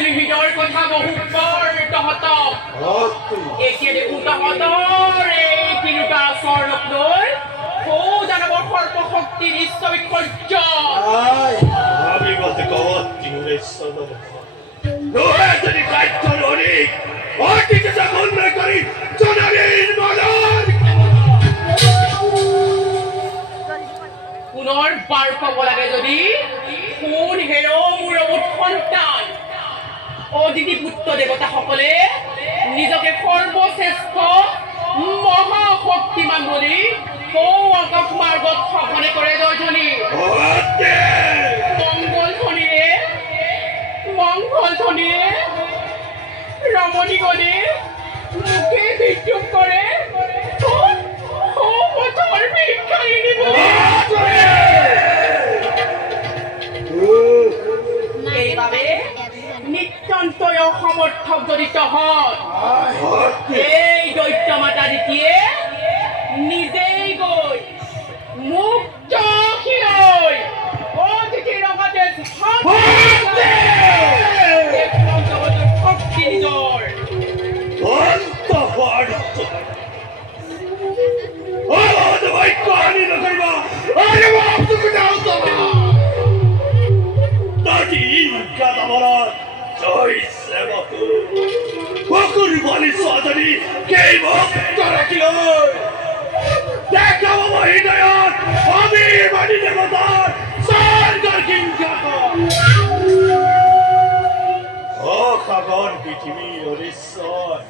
কৈছিলো হৃদয়ৰ কথা বহুবাৰ তহঁতক এতিয়া দেখোন তহঁতৰ এই তিনিটা স্বৰ্ণক লৈ সৌ দানৱৰ সৰ্বশক্তিৰ ঈশ্ববিৎকৰ্য ভাবিবতে গাঁৱত তিনিশ্বৰ নহয় যদি কাৰ্যৰ অধিক অতিকতা বন্ধ কৰি জননীৰ মনৰ পুনৰ বাৰ পাব লাগে যদি কোন হেৰ মোৰ অবুধ সন্তান অদিতি পুত্ৰ দেৱতাসকলে নিজকে সৰ্বশ্ৰেষ্ঠ মহাশক্তিমান বুলি সৌ আকাশ মাৰ্গত সঘনে কৰে জয়ধ্বনি মংগল ধ্বনিৰে ৰমণী গণে মুখে বিদ্যুৎ কৰে পথৰ ভিক্ষাৰী নিব এইবাবে নিত্যন্তই অসমৰ্থক যদি তহঁত এই দৈত্য মাতা দিতিয়ে নিজেই গৈ মুক্ত শিৰৈ অতিথি ৰঙাতে শক্তি নিজৰ সাগৰ পৃথিৱীৰ অনিশ্চয়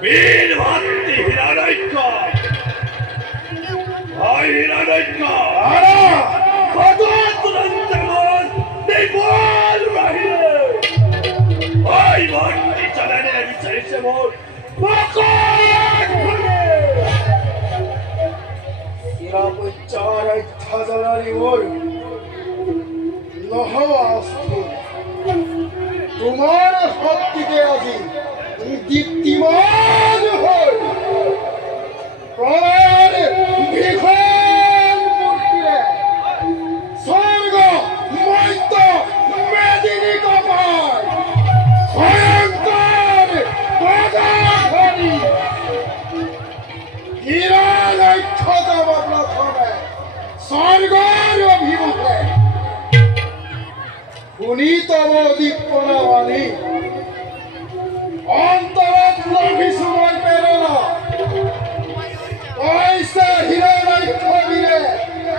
বীৰ ভাতৃ হিৰণাক্ষ হিৰণাক্ষ ভক্তি চলেনে বিচাৰিছে মোৰ তোমার শক্তিকে আজি দীপ্তিমান হল প্রলয়ের ভীষণ মূর্তিরে স্বর্গ মৈত্য মেদিনী কপাল ভয়ঙ্কর প্রজাধনী হিরণ্যক্ষ জগন্নাথে স্বর্গর অভিমুখে শুনিতম দীপনা বাণী অন্তৰত লভিছো মই প্ৰেৰণা পইচা হিৰণ্যক্ষ বীৰে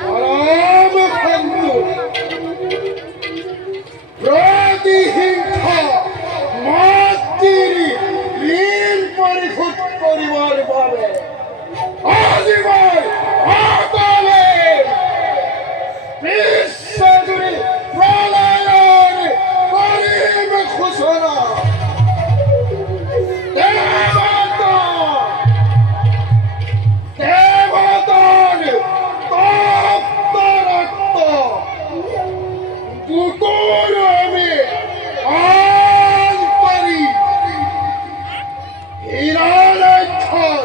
পৰম বন্ধু প্ৰতিহিংসা মাতৃৰ ঋণ পৰিশোধ কৰিবৰ বাবে আজি মই অতলে বিশ্বজুৰি ঘোষণা দেবতার তপ্ত রক্ত বুকুর আমি আন্তরি হিরণ্যক্ষর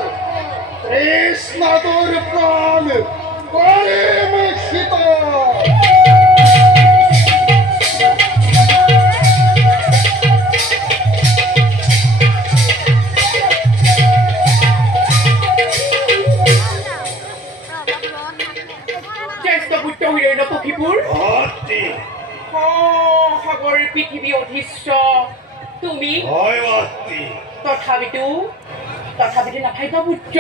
তৃষ্ণাতুর প্রাণ পরিমিক্ষিত সাগৰ পৃথিৱী অধীশ্য তুমি তথাপিতো নাভাবিবা পুত্ৰ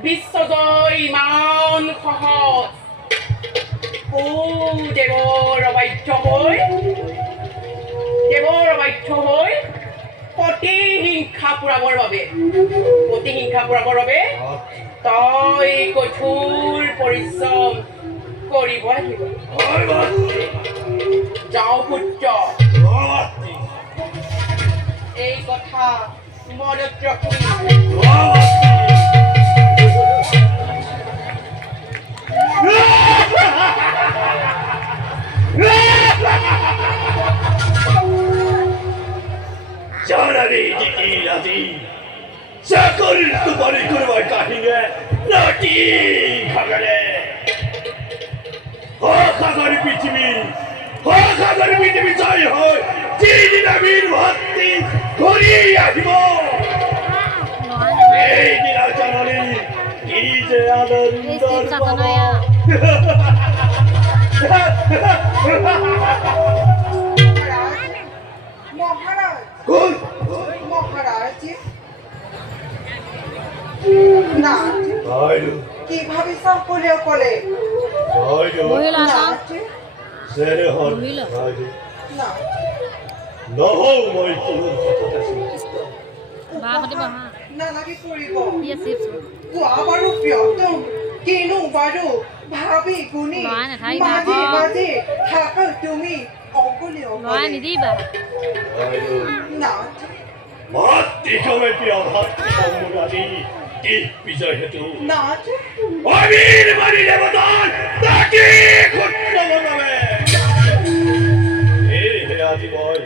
বিশ্বজয় ইমান সহজ দেৱৰ অবাধ্য হৈ প্ৰতিহিংসা পুৰাবৰ বাবে তই কঠোৰ পৰিশ্ৰম কৰিব লাগিব যাওঁ পুত্ৰ এই কথা মনত ৰাখি জানানি জিকি আজি চাকৰি তোমাৰি কৰবাৰ কাহিঙে ৰাতি খাগৰে সাগৰ পৃথিৱী সাগৰ আমার পৃথিবী জয় হয় যিদিনা বীর ভক্তি ঘুরিয়ে আসব এই দিনা জননী কি যে আনন্দর বাবা মহারাজ কোন মহারাজ না আইলো কিভাবে সকলে করে আইলো মহিলা না সেরে হল মহিলা। আইলো না নহও মই তোৰ কথাটা চিন্তিত বাহঁতে বহা নালাগে কৰিব ইয়ে চিপছ কোৱা বাৰু প্ৰিয়তম কিনো বাৰু ভাবি গুণি লৰাই নাথাকিবা মাজে আকৌ। মাজে থাকা তুমি অকলে লৰাই অকলে নিদিবা আইলো না মাতৃ কমিটি অভাতৃ সম্মুরাদি কি বিজয় হেতু না অবীর মারি দেবতান তাকে ক্ষুদ্র বনাবে এই হে আজি মই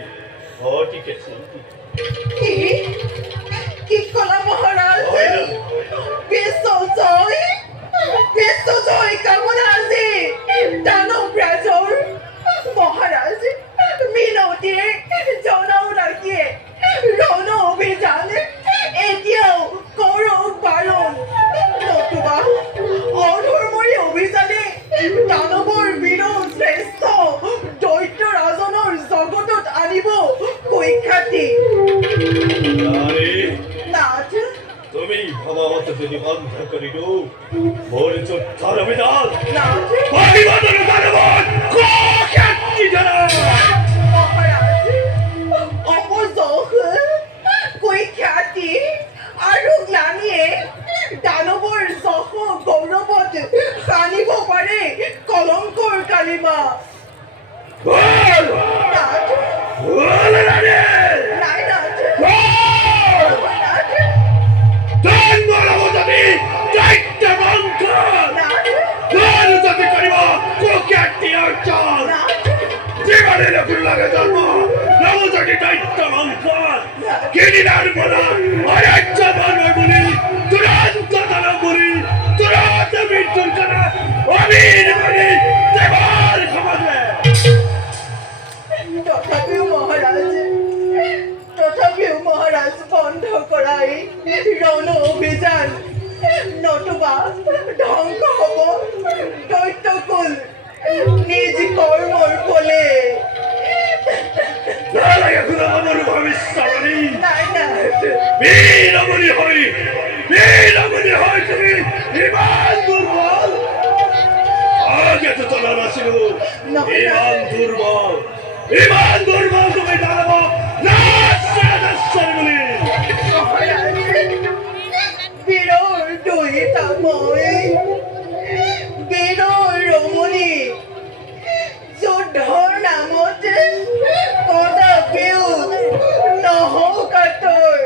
অতিকে চিন্তিত কি কি কলা মহারাজ আইলো বিশ্বজয় কামনা আছে দানৱ ৰাজৰ মহাৰাজ মিনতিয়ে জনাও লাগে ৰণ অভিযান এতিয়াও কৰক বাৰণ নতুবা অধৰ্মী অভিযানে দানৱৰ বিৰোধ শ্ৰেষ্ঠ দৈত্য ৰাজনৰ জগতত আনিব কৈখ্যাতি আরে নাথ তুমি ভবাবত যদি বন্ধ করিল মোর যোদ্ধার অভিযান নাথ অভিবাদন দানবন খ্যাতি জানা মহারাজ অপযশ কৈখ্যাতি আৰু গ্লানিয়ে দানৱৰ যশ গৌৰৱত সানিব পাৰে কলংকৰ কালিমা বল নাথ বল রানে নাই নাথ বল নাথ দান বলব যদি দায়িত্ব বঙ্কন নাথ দান যদি করিব খ্যাতি অর্জন নাথ জীবনে নকুল লাগে জন্ম নবজাতি দায়িত্ব বঙ্কন কিনিদার বলা অরাজ্য বলবে বলি তুরন্ত দানব বলি তুরন্ত মৃত্যুর কানা অবীর বলি দেবার ক্ষমতা তথাপিও মহারাজ বন্ধ কৰাই ৰণ অভিযান নতুবা ধ্বংস হ'ব দৈত্যকুল নিজ কৰ্মৰ ফলে নালাগে কোনো আমার ভবিষ্যবাণী নাই নাই বীরমণি হয় তুমি ইমান দুর্বল আগে তো তোলা নাছিল ইমান দুর্বল তুমি জানাবো বলি মহারাজ বীৰৰ দুহিতা মই বীৰৰ ৰমণী যুদ্ধৰ নামত কদাপিও নহওঁ কাতৰ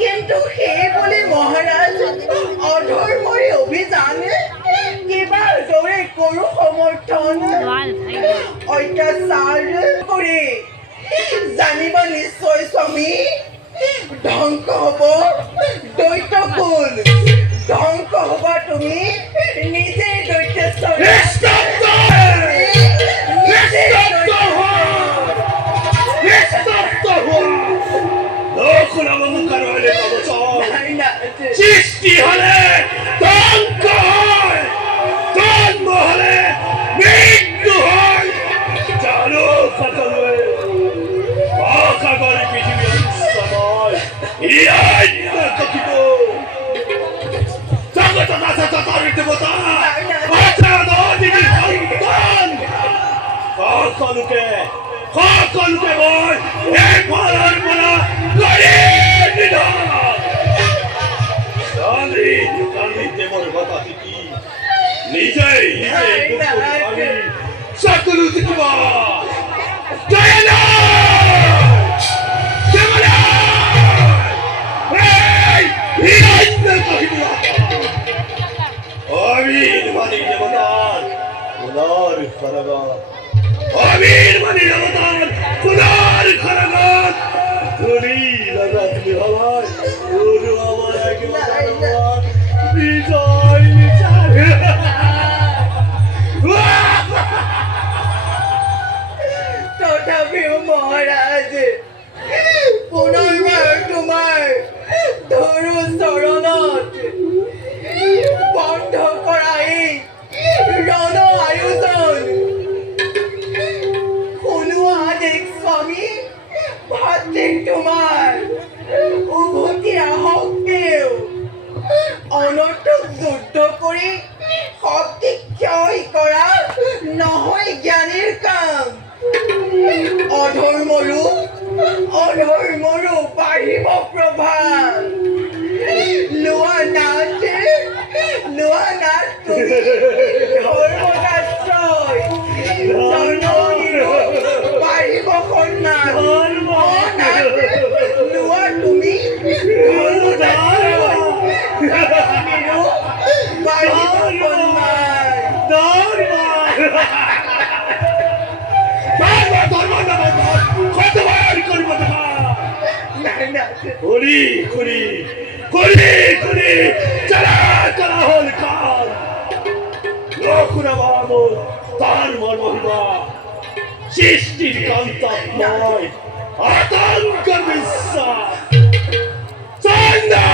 কিন্তু সেই বুলি মহাৰাজ অধৰ্মী অভিযান কিবা দৰে কৰো সমৰ্থন লৰাই নাথাকিবা অত্যাচাৰ কৰি জানিব নিশ্চয় স্বামী ধ্বংস হ'ব দৈত্যকুল ধ্বংস হ'বা তুমি নিজে দৈত্যেশ্বৰ নিস্তব্ধ লক্ষণ অবমুখার হলে কবচন সৃষ্টি হলে ধ্বংস হয় জন্ম হলে মৃত্যু হয় জানো সকলে অকাগরে পৃথিবী সময় ইয়াই কথিত জগত দাসা তার দেবতা আচ্ছা দিদির সন্তান সকলকে মই এই পালার পালা করে নিলাম কালি দেবর কথা কি নিজেই আমি সকল দেখিবা জয় না দেবরা এই হিরাইন্দ্র কহিবা অবীর মানি দেবতার উদার খরগা অবীর মানি দেবতার উদার খরগা তুমি লাগা তুমি হলায় ওর আমার একলা বিজয় বিচার তোমাৰ উভতি আহক দেও অনৰ্থক যুদ্ধ কৰি শক্তি ক্ষয় কৰা নহয় জ্ঞানীৰ কাম অধৰ্মৰো বাঢ়িব প্ৰভাৱ লোৱা নাচ তুমি ধৰ্মদাশ্ৰয় জননীৰো বাঢ়িব সন্মান লোৱা তুমি ধৰ্মদাশ্ৰয় জননীৰো বাঢ়িব সন্মান চলা হল কাল লোকরা বাবু তার মর্মহিমা সৃষ্টির কান্তাত্ময় আতঙ্ক বিশ্বাস চন্দা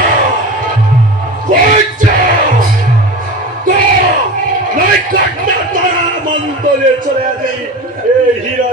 তারা মন্দিরে চলে আসে এই হীরা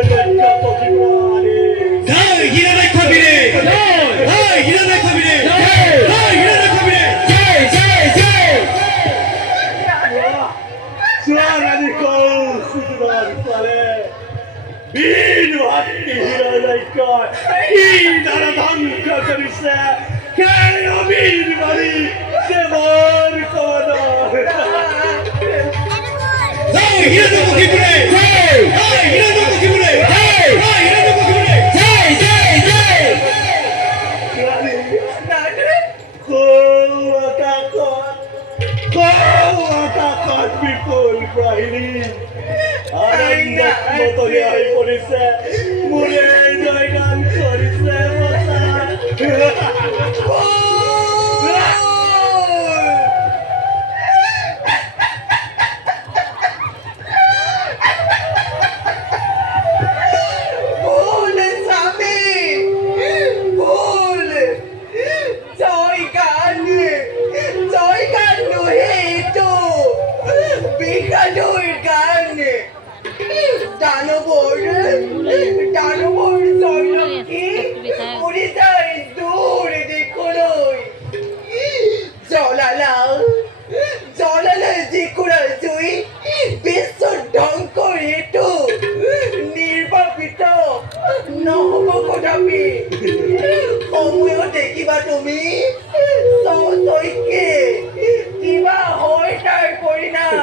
বিপুল বাহিনী আনন্দত মতলে হয়ে পড়েছে মনে জয়গান করেছে দানবর জয়লক্ষ্মী উড়ে যায় দূরে দেখুন জলালা জিকুরা জুই বিশ্ব ধ্বংস হেতু নির্বাপিত নহব কদাপি সময়ত দেখিবা তুমি সৈকে কিবা হয় তাৰ পৰিণাম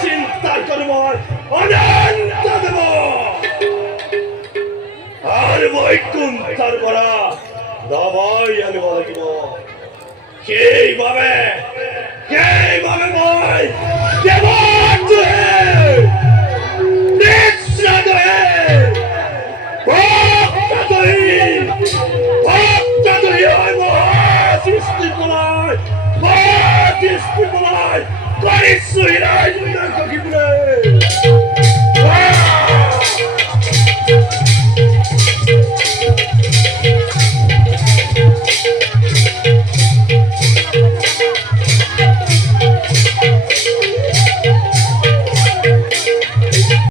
চিন্তা করব অনন্ত দেব